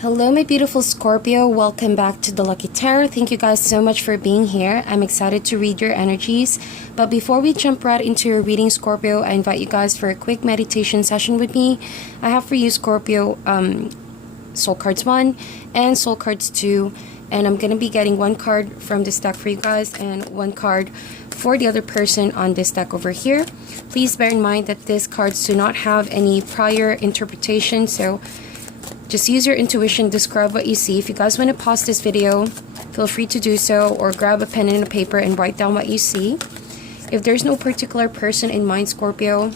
Hello my beautiful Scorpio, welcome back to the Lucky Tarot. Thank you guys so much for being here. I'm excited to read your energies. But before we jump right into your reading, Scorpio, I invite you guys for a quick meditation session with me. I have for you, Scorpio, Soul Cards 1 and Soul Cards 2. And I'm going to be getting one card from this deck for you guys and one card for the other person on this deck over here. Please bear in mind that these cards do not have any prior interpretation, so just use your intuition, describe what you see. If you guys want to pause this video, feel free to do so, or grab a pen and a paper and write down what you see. If there's no particular person in mind, Scorpio,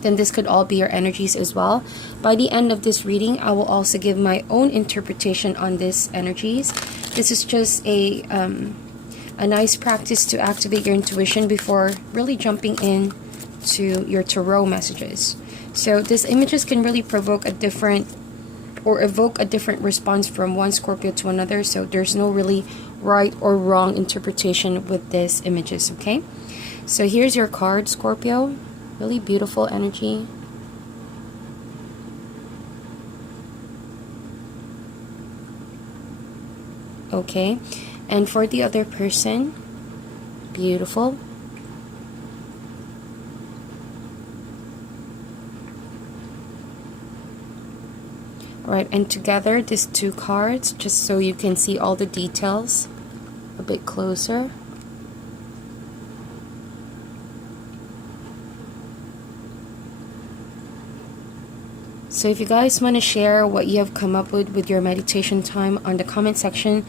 then this could all be your energies as well. By the end of this reading, I will also give my own interpretation on these energies. This is just a nice practice to activate your intuition before really jumping in to your tarot messages. So these images can really provoke a different or evoke a different response from one Scorpio to another, so there's no really right or wrong interpretation with these images, okay? So here's your card, Scorpio. Really beautiful energy. Okay, and for the other person, beautiful. Right, and together these two cards, just so you can see all the details a bit closer. So if you guys want to share what you have come up with your meditation time on the comment section,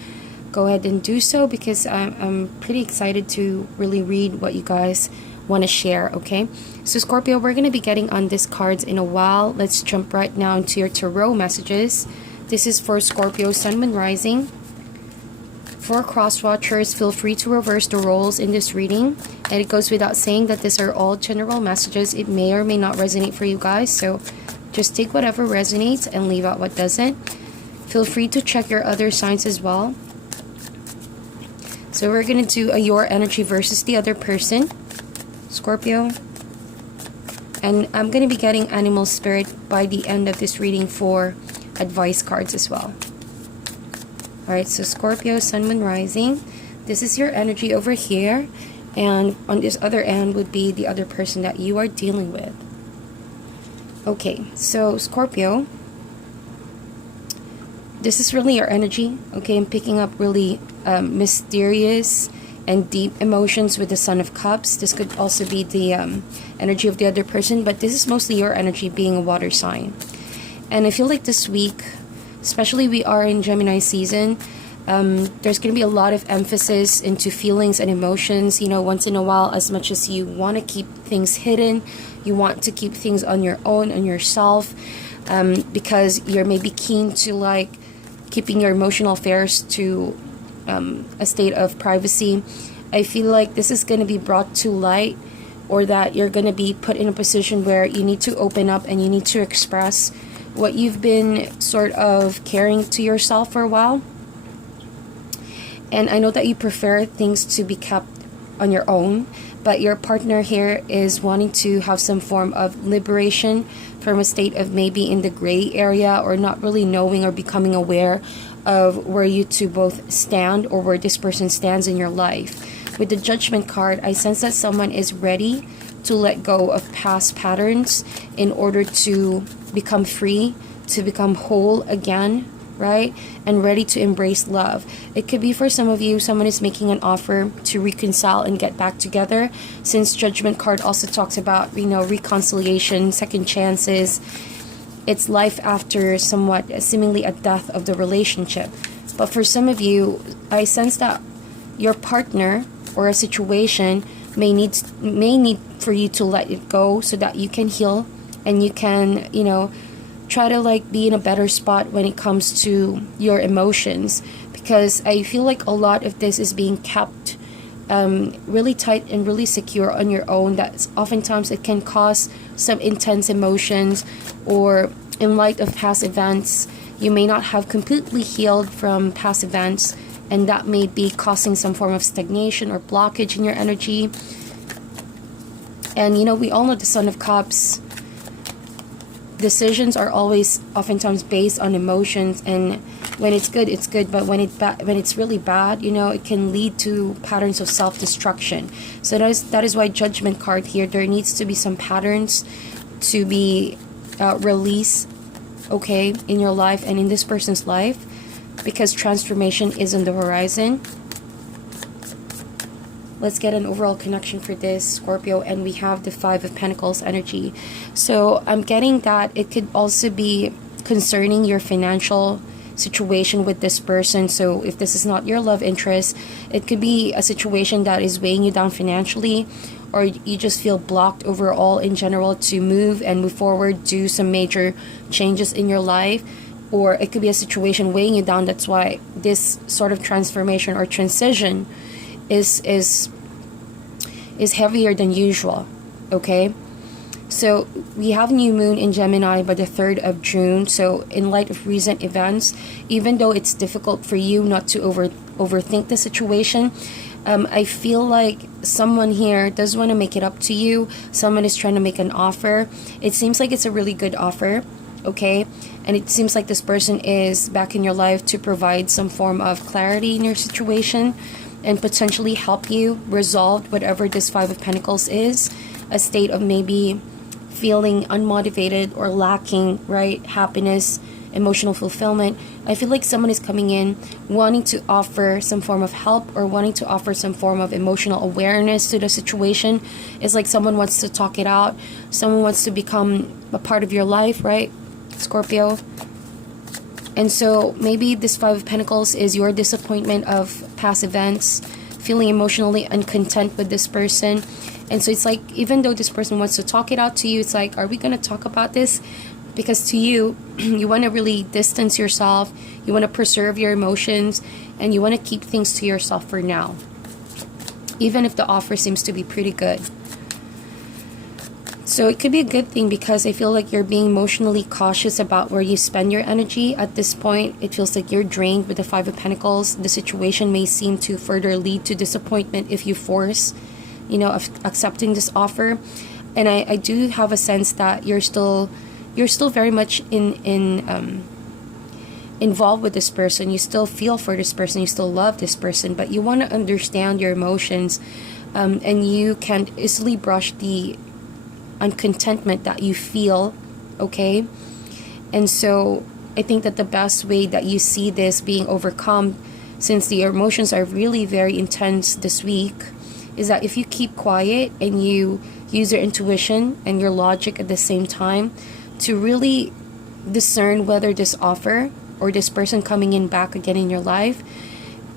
go ahead and do so, because I'm pretty excited to really read what you guys want to share, okay? So Scorpio, we're going to be getting on these cards in a while. Let's jump right now into your tarot messages. This is for Scorpio, Sun, Moon, Rising. For cross watchers, feel free to reverse the roles in this reading. And it goes without saying that these are all general messages. It may or may not resonate for you guys, so just take whatever resonates and leave out what doesn't. Feel free to check your other signs as well. So we're going to do a your energy versus the other person, Scorpio. And I'm going to be getting animal spirit by the end of this reading for advice cards as well. Alright, so Scorpio, Sun, Moon, Rising. This is your energy over here. And on this other end would be the other person that you are dealing with. Okay, so Scorpio, this is really your energy. Okay, I'm picking up really mysterious and deep emotions with the Son of Cups. This could also be the energy of the other person, but this is mostly your energy, being a water sign. And I feel like this week, especially we are in Gemini season, there's going to be a lot of emphasis into feelings and emotions. You know, once in a while, as much as you want to keep things hidden, you want to keep things on your own, on yourself, because you're maybe keen to like keeping your emotional affairs to a state of privacy. I feel like this is going to be brought to light, or that you're going to be put in a position where you need to open up and you need to express what you've been sort of carrying to yourself for a while. And I know that you prefer things to be kept on your own, but your partner here is wanting to have some form of liberation from a state of maybe in the gray area, or not really knowing or becoming aware of where you two both stand, or where this person stands in your life. With the Judgment card, I sense that someone is ready to let go of past patterns in order to become free, to become whole again, right? And ready to embrace love. It could be for some of you, someone is making an offer to reconcile and get back together, since Judgment card also talks about, you know, reconciliation, second chances. It's life after somewhat seemingly a death of the relationship. But for some of you, I sense that your partner or a situation may need for you to let it go, so that you can heal and you can, you know, try to like be in a better spot when it comes to your emotions, because I feel like a lot of this is being kept really tight and really secure on your own. That oftentimes it can cause some intense emotions, or in light of past events, you may not have completely healed from past events, and that may be causing some form of stagnation or blockage in your energy. And you know, we all know the Son of Cups, decisions are always oftentimes based on emotions, and when it's good, but when it's really bad, you know, it can lead to patterns of self-destruction. So that is why Judgment card here, there needs to be some patterns to be released, okay, in your life and in this person's life, because transformation is on the horizon. Let's get an overall connection for this, Scorpio, and we have the Five of Pentacles energy. So I'm getting that it could also be concerning your financial situation with this person. So if this is not your love interest, it could be a situation that is weighing you down financially, or you just feel blocked overall in general to move and move forward, do some major changes in your life. Or it could be a situation weighing you down. That's why this sort of transformation or transition is heavier than usual, okay? So we have new moon in Gemini by the 3rd of June. So in light of recent events, even though it's difficult for you not to overthink the situation, I feel like someone here does want to make it up to you. Someone is trying to make an offer. It seems like it's a really good offer, okay? And it seems like this person is back in your life to provide some form of clarity in your situation and potentially help you resolve whatever this Five of Pentacles is, a state of maybe feeling unmotivated or lacking, right, happiness, emotional fulfillment. I feel like someone is coming in wanting to offer some form of help or wanting to offer some form of emotional awareness to the situation. It's like someone wants to talk it out. Someone wants to become a part of your life, right, Scorpio? And so maybe this Five of Pentacles is your disappointment of past events, feeling emotionally uncontent with this person. And so it's like, even though this person wants to talk it out to you, it's like, are we going to talk about this? Because to you, you want to really distance yourself, you want to preserve your emotions, and you want to keep things to yourself for now, even if the offer seems to be pretty good. So it could be a good thing, because I feel like you're being emotionally cautious about where you spend your energy. At this point, it feels like you're drained with the Five of Pentacles. The situation may seem to further lead to disappointment if you force, you know, of accepting this offer. And I do have a sense that you're still very much involved with this person. You still feel for this person. You still love this person, but you want to understand your emotions, and you can easily brush the uncontentment that you feel, okay? And so I think that the best way that you see this being overcome, since the emotions are really very intense this week, is that if you keep quiet and you use your intuition and your logic at the same time to really discern whether this offer or this person coming in back again in your life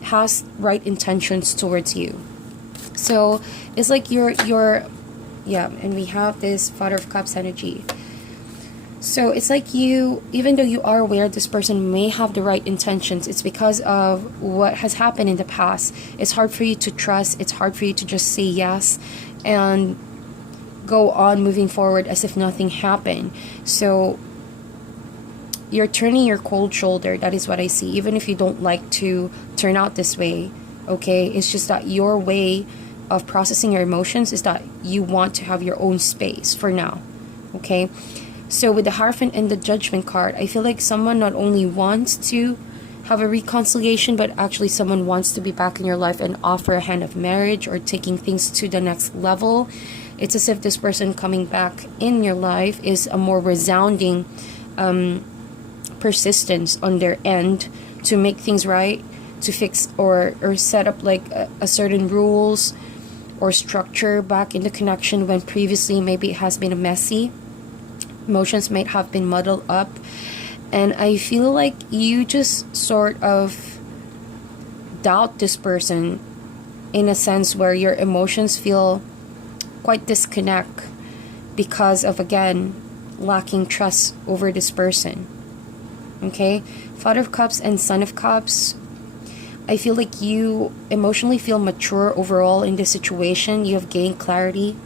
has right intentions towards you. So it's like you're yeah, and we have this Father of Cups energy. So it's like you, even though you are aware this person may have the right intentions, it's because of what has happened in the past. It's hard for you to trust. It's hard for you to just say yes and go on moving forward as if nothing happened. So you're turning your cold shoulder. That is what I see. Even if you don't like to turn out this way, okay? It's just that your way of processing your emotions is that you want to have your own space for now, okay? So with the Hierophant and the Judgment card, I feel like someone not only wants to have a reconciliation, but actually someone wants to be back in your life and offer a hand of marriage or taking things to the next level. It's as if this person coming back in your life is a more resounding persistence on their end to make things right, to fix or set up like a certain rules or structure back in the connection when previously maybe it has been messy. Emotions might have been muddled up. And I feel like you just sort of doubt this person in a sense where your emotions feel quite disconnect because of, again, lacking trust over this person. Okay? Father of Cups and Son of Cups, I feel like you emotionally feel mature overall in this situation. You have gained clarity.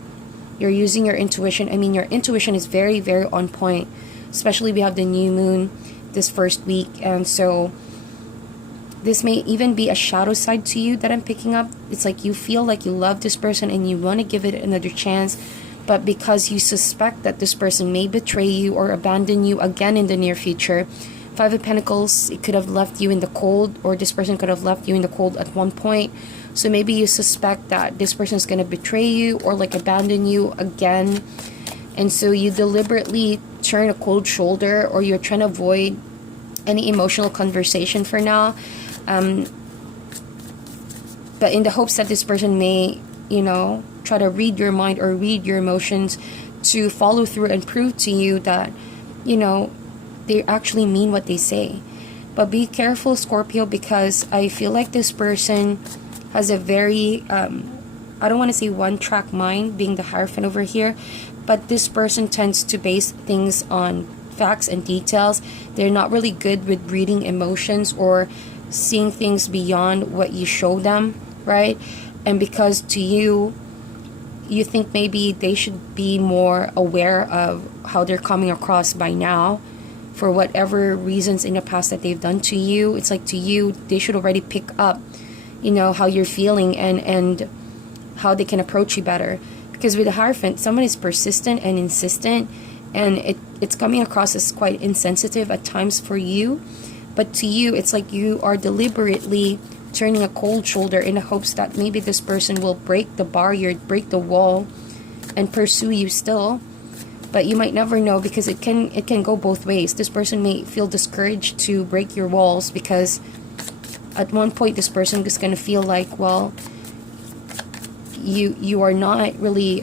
You're using your intuition. I mean, your intuition is very, very on point. Especially we have the new moon this first week. And so this may even be a shadow side to you that I'm picking up. It's like you feel like you love this person and you want to give it another chance. but because you suspect that this person may betray you or abandon you again in the near future. Five of Pentacles, it could have left you in the cold, or this person could have left you in the cold at one point. So maybe you suspect that this person is going to betray you or like abandon you again. And so you deliberately turn a cold shoulder, or you're trying to avoid any emotional conversation for now. But in the hopes that this person may, you know, try to read your mind or read your emotions to follow through and prove to you that, you know, they actually mean what they say. But be careful, Scorpio, because I feel like this person has a very, I don't want to say one-track mind, being the Hierophant over here, but this person tends to base things on facts and details. They're not really good with reading emotions or seeing things beyond what you show them, right? And because to you, you think maybe they should be more aware of how they're coming across by now, for whatever reasons in the past that they've done to you. It's like to you, they should already pick up, you know, how you're feeling and how they can approach you better. Because with the Hierophant, someone is persistent and insistent, and it's coming across as quite insensitive at times for you. But to you, it's like you are deliberately turning a cold shoulder in the hopes that maybe this person will break the barrier, break the wall, and pursue you still. But you might never know, because it can go both ways. This person may feel discouraged to break your walls, because at one point this person is going to feel like, well, you are not really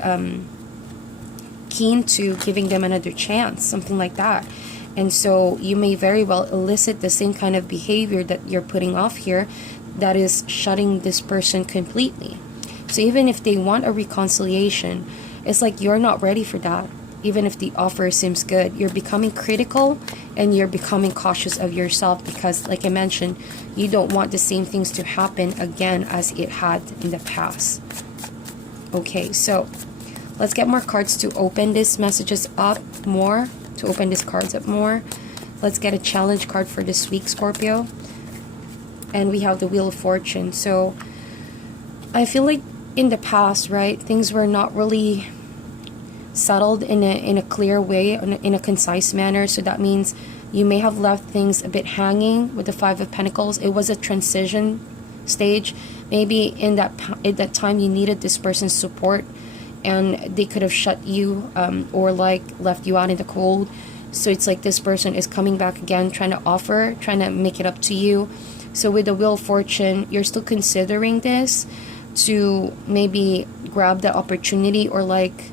keen to giving them another chance, something like that. And so you may very well elicit the same kind of behavior that you're putting off here, that is shutting this person completely. So even if they want a reconciliation, it's like you're not ready for that. Even if the offer seems good, you're becoming critical and you're becoming cautious of yourself, because like I mentioned, you don't want the same things to happen again as it had in the past. Okay, so let's get more cards to open these messages up more, to open these cards up more. Let's get a challenge card for this week, Scorpio. And we have the Wheel of Fortune. So I feel like in the past, right, things were not really settled in a clear way, in a concise manner. So that means you may have left things a bit hanging with the Five of Pentacles. It was a transition stage. Maybe in that time you needed this person's support, and they could have shut you or like left you out in the cold. So it's like this person is coming back again, trying to offer, trying to make it up to you. So with the Wheel of Fortune, you're still considering this to maybe grab the opportunity or like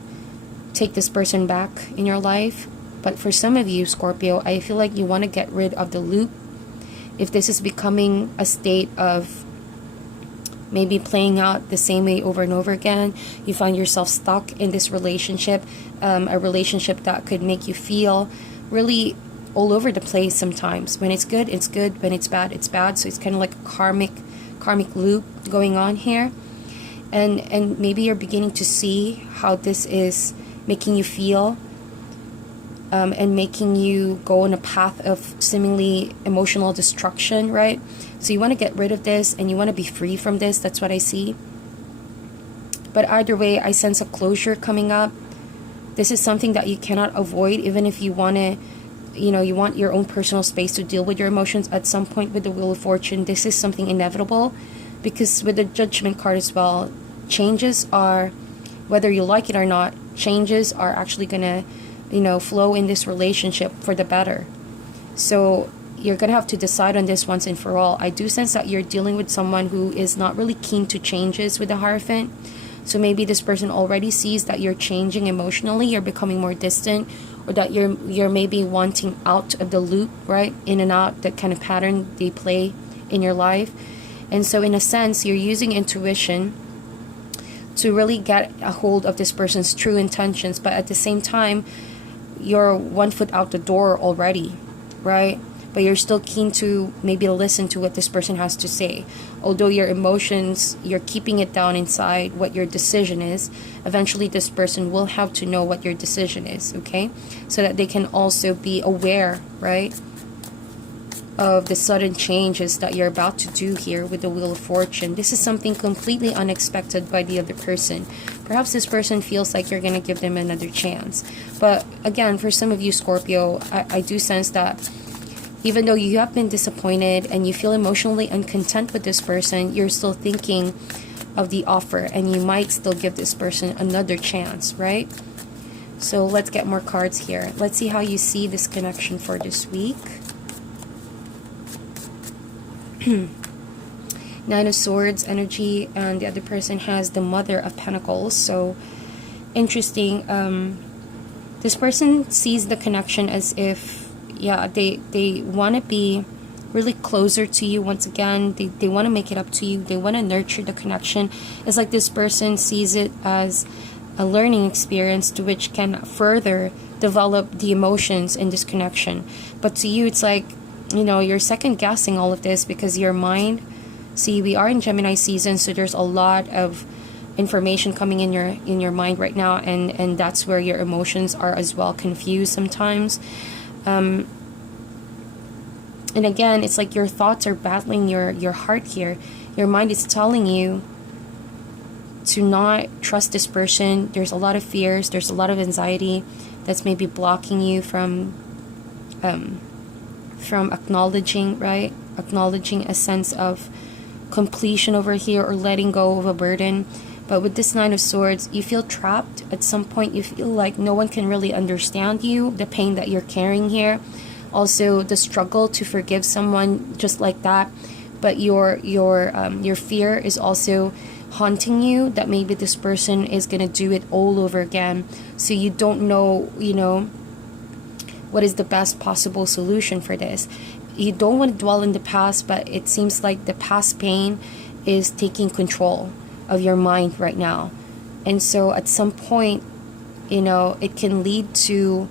take this person back in your life. But for some of you, Scorpio, I feel like you want to get rid of the loop. If this is becoming a state of maybe playing out the same way over and over again, you find yourself stuck in this relationship, a relationship that could make you feel really all over the place sometimes. When it's good, it's good. When it's bad, it's bad. So it's kind of like a karmic loop going on here. And maybe you're beginning to see how this is making you feel, and making you go on a path of seemingly emotional destruction, right? So you want to get rid of this and you want to be free from this. That's what I see. But either way, I sense a closure coming up. This is something that you cannot avoid, even if you want to, you know, you want your own personal space to deal with your emotions at some point with the Wheel of Fortune. This is something inevitable, because with the Judgment card as well, changes are, whether you like it or not, changes are actually going to, you know, flow in this relationship for the better. So you're going to have to decide on this once and for all. I do sense that you're dealing with someone who is not really keen to changes with the Hierophant. So maybe this person already sees that you're changing emotionally, you're becoming more distant, or that you're maybe wanting out of the loop, right? In and out, that kind of pattern they play in your life. And so in a sense, you're using intuition to really get a hold of this person's true intentions, but at the same time, you're 1 foot out the door already, right? But you're still keen to maybe listen to what this person has to say. Although your emotions, you're keeping it down inside what your decision is, eventually this person will have to know what your decision is, okay? So that they can also be aware, right, of the sudden changes that you're about to do here with the Wheel of Fortune. This is something completely unexpected by the other person. Perhaps this person feels like you're going to give them another chance. But again, for some of you, Scorpio, I do sense that even though you have been disappointed and you feel emotionally uncontent with this person, you're still thinking of the offer and you might still give this person another chance, right? So let's get more cards here. Let's see how you see this connection for this week. Nine of Swords energy, and the other person has the Mother of Pentacles. So interesting. This person sees the connection as if, yeah, they want to be really closer to you once again. They want to make it up to you. They want to nurture the connection. It's like this person sees it as a learning experience to which can further develop the emotions in this connection. But to you, it's like, you know, you're second guessing all of this because your mind, see, we are in Gemini season, so there's a lot of information coming in your mind right now, and that's where your emotions are as well confused sometimes. And again, it's like your thoughts are battling your heart here. Your mind is telling you to not trust this person. There's a lot of fears, there's a lot of anxiety that's maybe blocking you from acknowledging, right? Acknowledging a sense of completion over here, or letting go of a burden. But with this Nine of Swords, you feel trapped. At some point, you feel like no one can really understand you, the pain that you're carrying here. Also, the struggle to forgive someone just like that. But your fear is also haunting you, that maybe this person is going to do it all over again. So you don't know, you know, what is the best possible solution for this. You don't want to dwell in the past, but it seems like the past pain is taking control of your mind right now. And so at some point, you know, it can lead to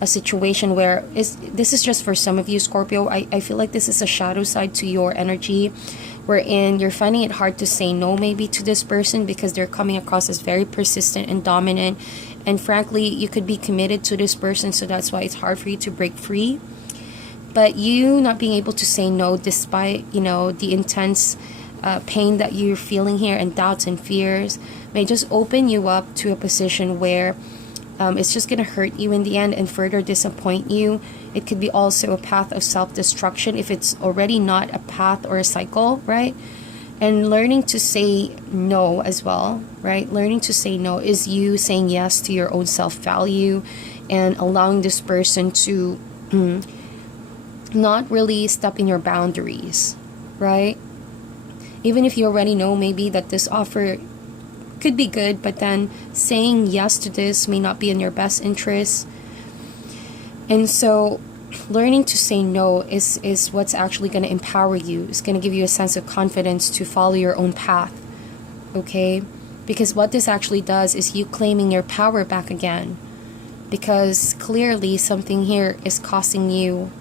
a situation where this is just for some of you, Scorpio. I feel like this is a shadow side to your energy, wherein you're finding it hard to say no maybe to this person because they're coming across as very persistent and dominant. And frankly, you could be committed to this person, so that's why it's hard for you to break free. But you not being able to say no, despite, you know, the intense pain that you're feeling here, and doubts and fears, may just open you up to a position where it's just going to hurt you in the end and further disappoint you. It could be also a path of self-destruction if it's already not a path or a cycle, right? And learning to say no as well, right? Learning to say no is you saying yes to your own self-value and allowing this person to not really step in your boundaries, right? Even if you already know maybe that this offer could be good, but then saying yes to this may not be in your best interest. And so learning to say no is what's actually going to empower you. It's going to give you a sense of confidence to follow your own path, okay? Because what this actually does is you claiming your power back again, because clearly something here is causing you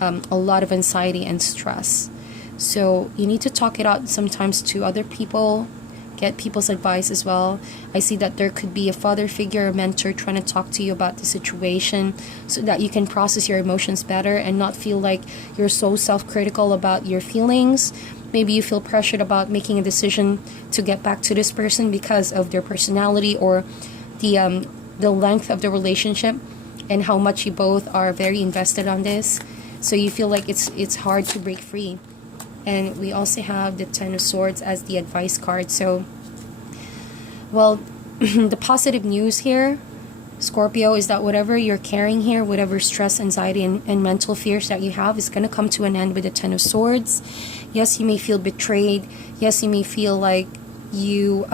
a lot of anxiety and stress. So you need to talk it out sometimes to other people, get people's advice as well. I see that there could be a father figure, a mentor trying to talk to you about the situation so that you can process your emotions better and not feel like you're so self-critical about your feelings. Maybe you feel pressured about making a decision to get back to this person because of their personality or the length of the relationship and how much you both are very invested on this. So you feel like it's hard to break free. And we also have the Ten of Swords as the advice card. So, well, the positive news here, Scorpio, is that whatever you're carrying here, whatever stress, anxiety, and mental fears that you have is going to come to an end with the Ten of Swords. Yes, you may feel betrayed. Yes, you may feel like you're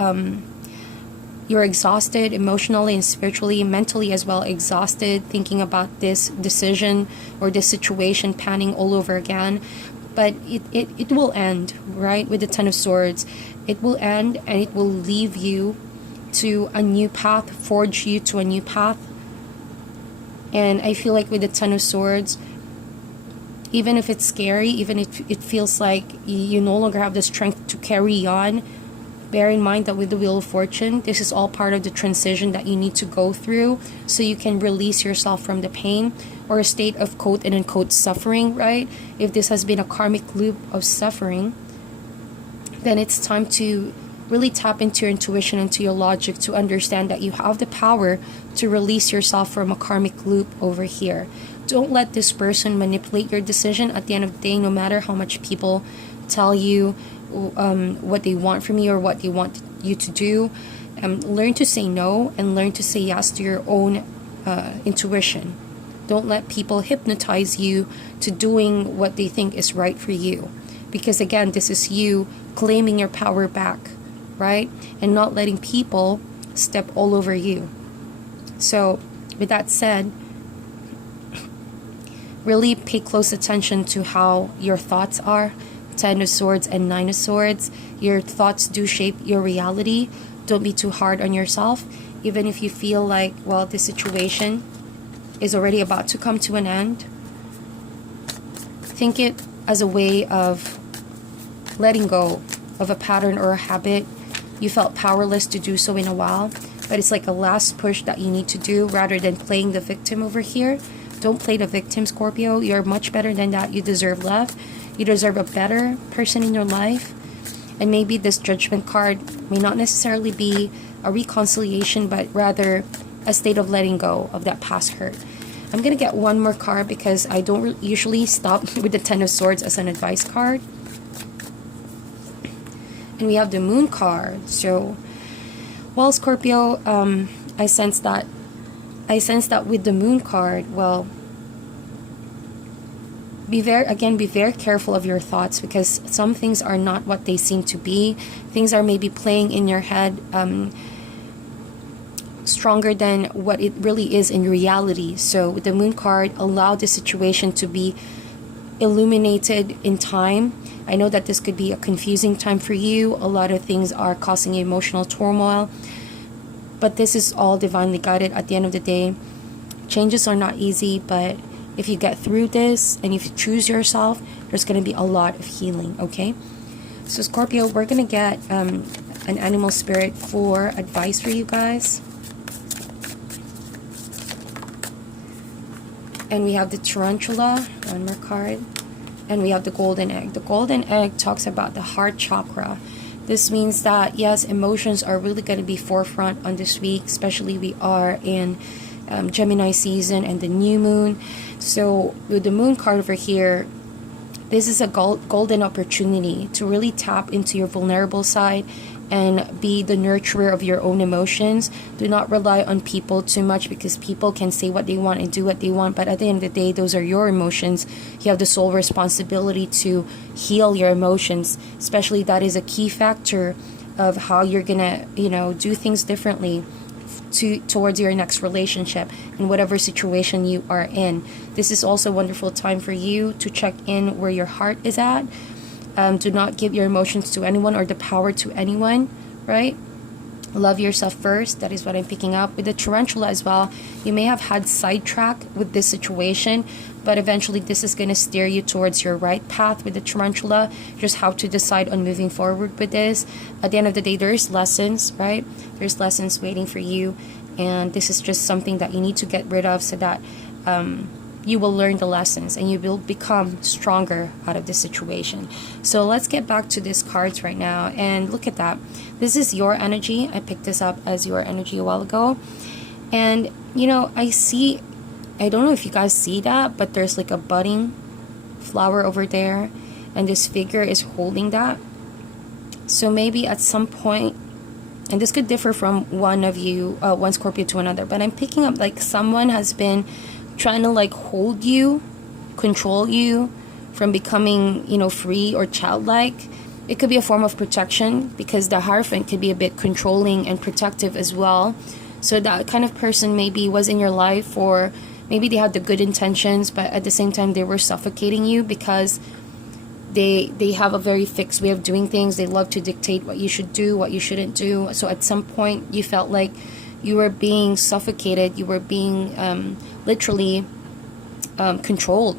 exhausted emotionally and spiritually, mentally as well, exhausted, thinking about this decision or this situation panning all over again. But it will end, right? With the Ten of Swords, it will end and it will leave you to a new path, forge you to a new path. And I feel like with the Ten of Swords, even if it's scary, even if it feels like you no longer have the strength to carry on, bear in mind that with the Wheel of Fortune, this is all part of the transition that you need to go through so you can release yourself from the pain or a state of quote and unquote suffering, right? If this has been a karmic loop of suffering, then it's time to really tap into your intuition, into your logic, to understand that you have the power to release yourself from a karmic loop over here. Don't let this person manipulate your decision. At the end of the day, no matter how much people tell you what they want from you or what they want you to do, learn to say no and learn to say yes to your own intuition. Don't let people hypnotize you to doing what they think is right for you. Because again, this is you claiming your power back, right? And not letting people step all over you. So with that said, really pay close attention to how your thoughts are. 10 of Swords and 9 of Swords. Your thoughts do shape your reality. Don't be too hard on yourself. Even if you feel like, well, this situation is already about to come to an end, think it as a way of letting go of a pattern or a habit. You felt powerless to do so in a while, but it's like a last push that you need to do rather than playing the victim over here. Don't play the victim, Scorpio. You're much better than that. You deserve love. You deserve a better person in your life. And maybe this Judgment card may not necessarily be a reconciliation, but rather a state of letting go of that past hurt. I'm going to get one more card because I don't usually stop with the 10 of Swords as an advice card. And we have the Moon card. So, well, Scorpio, I sense that with the Moon card, well, be very careful of your thoughts, because some things are not what they seem to be. Things are maybe playing in your head stronger than what it really is in reality. So with the Moon card, allow the situation to be illuminated in time. I know that this could be a confusing time for you. A lot of things are causing emotional turmoil, but this is all divinely guided. At the end of the day, changes are not easy, but if you get through this and if you choose yourself, there's going to be a lot of healing, okay? So Scorpio, we're going to get an animal spirit for advice for you guys. And we have the tarantula, one more card. And we have the golden egg. The golden egg talks about the heart chakra. This means that, yes, emotions are really going to be forefront on this week, especially we are in Gemini season and the new moon. So with the Moon card over here, this is a golden opportunity to really tap into your vulnerable side and be the nurturer of your own emotions. Do not rely on people too much, because people can say what they want and do what they want, but at the end of the day, those are your emotions. You have the sole responsibility to heal your emotions. Especially that is a key factor of how you're gonna, do things differently towards your next relationship in whatever situation you are in. This is also a wonderful time for you to check in where your heart is at. Do not give your emotions to anyone or the power to anyone, right? Love yourself first. That is what I'm picking up. With the tarantula as well, you may have had sidetrack with this situation, but eventually this is going to steer you towards your right path with the tarantula. Just how to decide on moving forward with this. At the end of the day, there's lessons, right? There's lessons waiting for you, and this is just something that you need to get rid of so that you will learn the lessons and you will become stronger out of this situation. So let's get back to these cards right now, and look at that. This is your energy. I picked this up as your energy a while ago, and I don't know if you guys see that, but there's like a budding flower over there, and this figure is holding that. So maybe at some point, and this could differ from one Scorpio to another, but I'm picking up like someone has been trying to like hold you, control you from becoming, free or childlike. It could be a form of protection, because the Hierophant could be a bit controlling and protective as well. So that kind of person maybe was in your life, or maybe they had the good intentions, but at the same time they were suffocating you because they have a very fixed way of doing things. They love to dictate what you should do, what you shouldn't do. So at some point you felt like you were being suffocated, you were being literally controlled.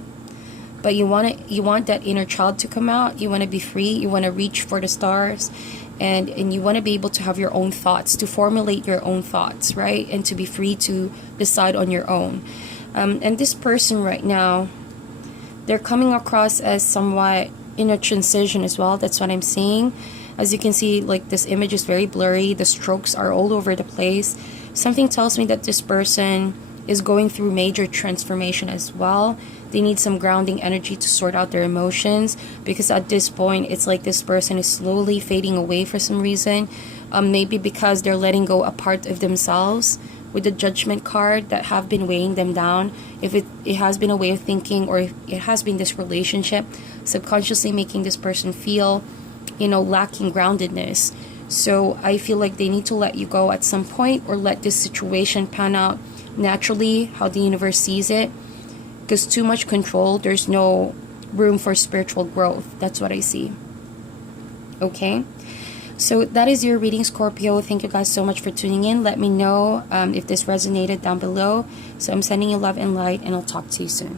But you want that inner child to come out. You want to be free. You want to reach for the stars, and you want to be able to have your own thoughts, to formulate your own thoughts, right? And to be free to decide on your own. And this person right now, they're coming across as somewhat in a transition as well. That's what I'm seeing. As you can see, like, this image is very blurry. The strokes are all over the place. Something tells me that this person is going through major transformation as well. They need some grounding energy to sort out their emotions, because at this point it's like this person is slowly fading away for some reason. Maybe because they're letting go a part of themselves with the Judgment card that have been weighing them down. If it has been a way of thinking, or if it has been this relationship subconsciously making this person feel, lacking groundedness. So I feel like they need to let you go at some point, or let this situation pan out naturally how the universe sees it, because too much control, there's no room for spiritual growth. That's what I see. Okay, so that is your reading, Scorpio. Thank you guys so much for tuning in. Let me know if this resonated down below. So I'm sending you love and light, and I'll talk to you soon.